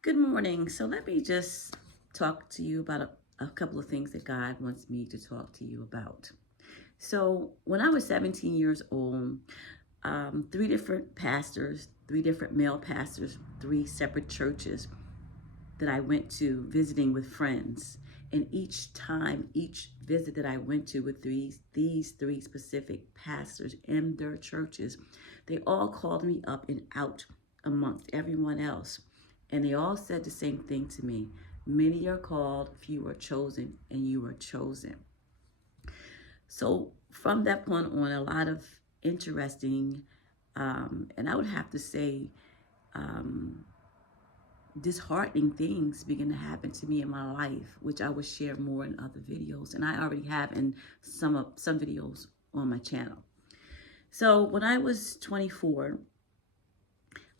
Good morning. So let me just talk to you about a couple of things that God wants me to talk to you about. So when I was 17 years old, three different pastors, three different male pastors, three separate churches that I went to visiting with friends. And each time, each visit that I went to with these three specific pastors in their churches, they all called me up and out amongst everyone else. And they all said the same thing to me. Many are called, few are chosen, and you are chosen. So from that point on, a lot of interesting, and I would have to say, um, disheartening things begin to happen to me in my life, which I will share more in other videos, and I already have in some videos on my channel. So when I was 24,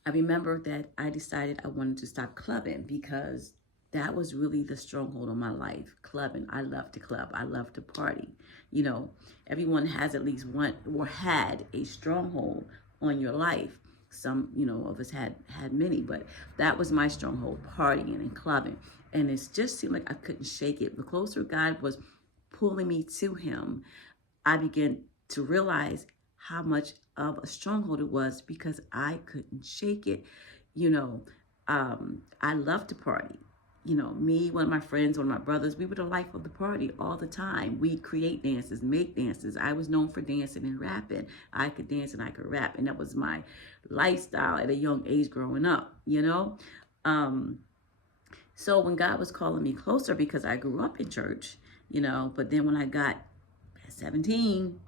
I remember that I decided I wanted to stop clubbing because that was really the stronghold of my life. Clubbing. I love to club. I love to party. You know, everyone has at least one or had a stronghold on your life. Some, of us had many, but that was my stronghold, partying and clubbing. And it just seemed like I couldn't shake it. The closer God was pulling me to him, I began to realize how much of a stronghold it was because I couldn't shake it. You know, I love to party. Me, one of my friends, one of my brothers, we were the life of the party all the time. We create dances, make dances. I was known for dancing and rapping. I could dance and I could rap, and that was my lifestyle at a young age growing up. Um, so when God was calling me closer, because I grew up in church, but then when I got 17,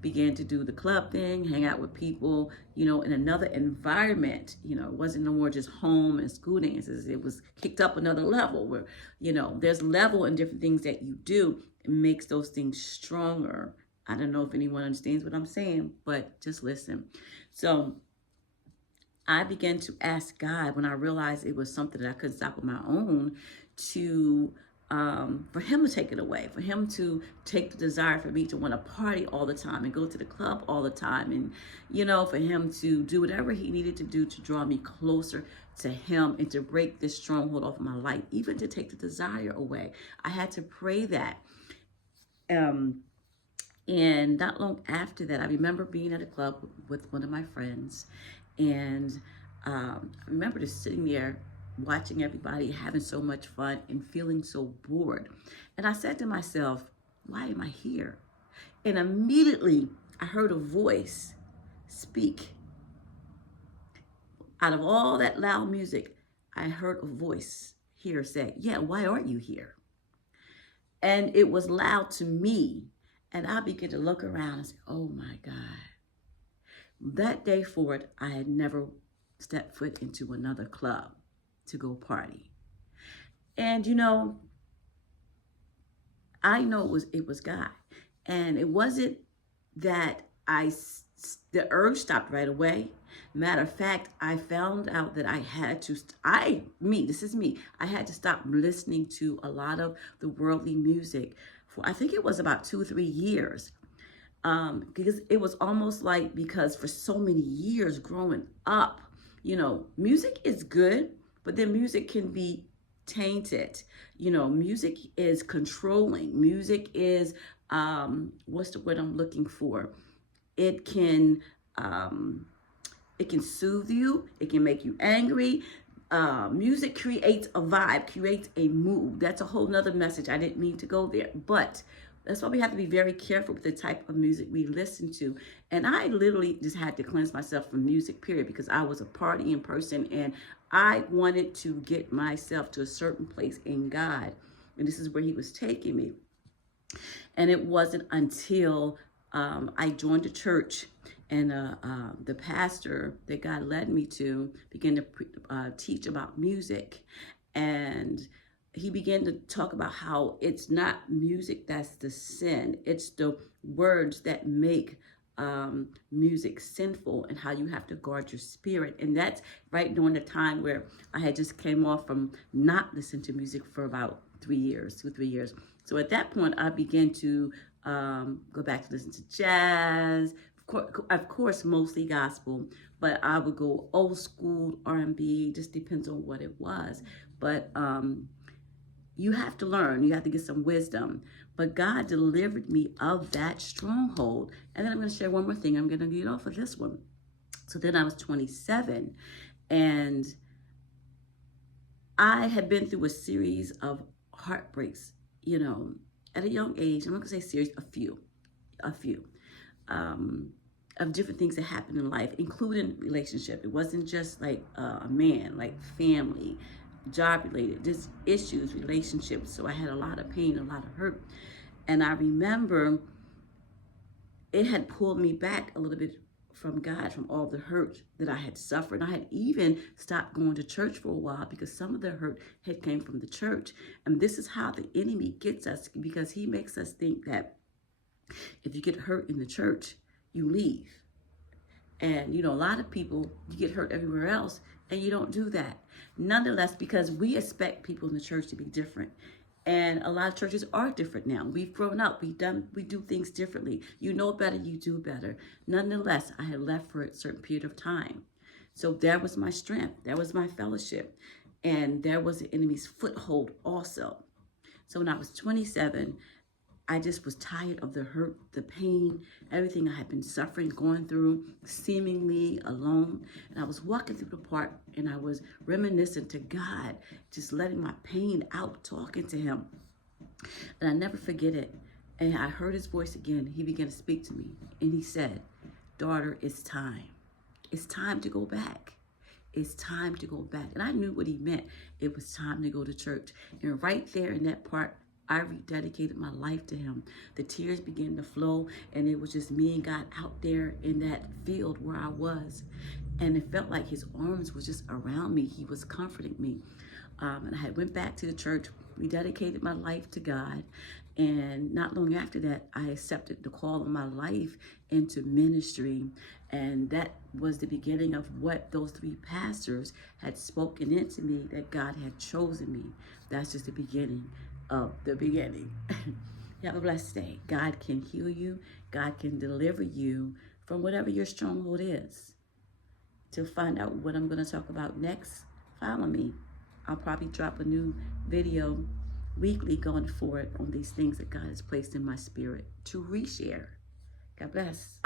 began to do the club thing, hang out with people, in another environment. It wasn't no more just home and school dances. It was kicked up another level where, there's level in different things that you do. It makes those things stronger. I don't know if anyone understands what I'm saying, but just listen. So I began to ask God when I realized it was something that I couldn't stop on my own to for him to take it away, for him to take the desire for me to want to party all the time and go to the club all the time, and for him to do whatever he needed to do to draw me closer to him and to break this stronghold off of my life, even to take the desire away. I had to pray that. And not long after that, I remember being at a club with one of my friends, and I remember just sitting there watching everybody having so much fun and feeling so bored. And I said to myself, why am I here? And immediately I heard a voice speak. Out of all that loud music, I heard a voice here say, yeah, why aren't you here? And it was loud to me. And I began to look around and say, oh my God. That day forward, I had never stepped foot into another club to go party. And I know it was God. And it wasn't that the urge stopped right away. Matter of fact, I found out that I had to, this is me, I had to stop listening to a lot of the worldly music for, I think it was about 2 or 3 years. Because it was almost like, because for so many years growing up, music is good, but then music can be tainted. Music is controlling. Music is, what's the word I'm looking for? It can, it can soothe you. It can make you angry. Music creates a vibe, creates a mood. That's a whole nother message. I didn't mean to go there, but that's why we have to be very careful with the type of music we listen to. And I literally just had to cleanse myself from music, period, because I was a partying person and I wanted to get myself to a certain place in God. And this is where he was taking me. And it wasn't until I joined a church, and the pastor that God led me to began to teach about music. And he began to talk about how it's not music that's the sin, it's the words that make music sinful, and how you have to guard your spirit. And that's right during the time where I had just came off from not listening to music for about 3 years, 2 or 3 years. So at that point, I began to go back to listen to jazz, Of course, mostly gospel, but I would go old school R&B. Just depends on what it was. But you have to learn. You have to get some wisdom. But God delivered me of that stronghold. And then I'm going to share one more thing. I'm going to get off of this one. So then I was 27, and I had been through a series of heartbreaks, at a young age. I'm not going to say series, a few. Of different things that happened in life, including relationship. It wasn't just like a man, like family, job related, just issues, relationships. So I had a lot of pain, a lot of hurt. And I remember it had pulled me back a little bit from God, from all the hurt that I had suffered. I had even stopped going to church for a while because some of the hurt had came from the church. And this is how the enemy gets us, because he makes us think that if you get hurt in the church, you leave. And, a lot of people, you get hurt everywhere else, and you don't do that. Nonetheless, because we expect people in the church to be different. And a lot of churches are different now. We've grown up. We do things differently. You know better, you do better. Nonetheless, I had left for a certain period of time. So there was my strength. There was my fellowship. And there was the enemy's foothold also. So when I was 27, I just was tired of the hurt, the pain, everything I had been suffering, going through, seemingly alone. And I was walking through the park, and I was reminiscing to God, just letting my pain out, talking to him. And I never forget it. And I heard his voice again. He began to speak to me. And he said, "Daughter, it's time. It's time to go back. It's time to go back." And I knew what he meant. It was time to go to church. And right there in that park, I rededicated my life to him. The tears began to flow, and it was just me and God out there in that field where I was. And it felt like his arms was just around me. He was comforting me. And I had went back to the church, rededicated my life to God. And not long after that, I accepted the call of my life into ministry. And that was the beginning of what those 3 pastors had spoken into me, that God had chosen me. That's just the beginning of the beginning. You have a blessed day. God can heal you. God can deliver you from whatever your stronghold is. To find out what I'm going to talk about next, follow me. I'll probably drop a new video weekly going forward on these things that God has placed in my spirit to reshare. God bless.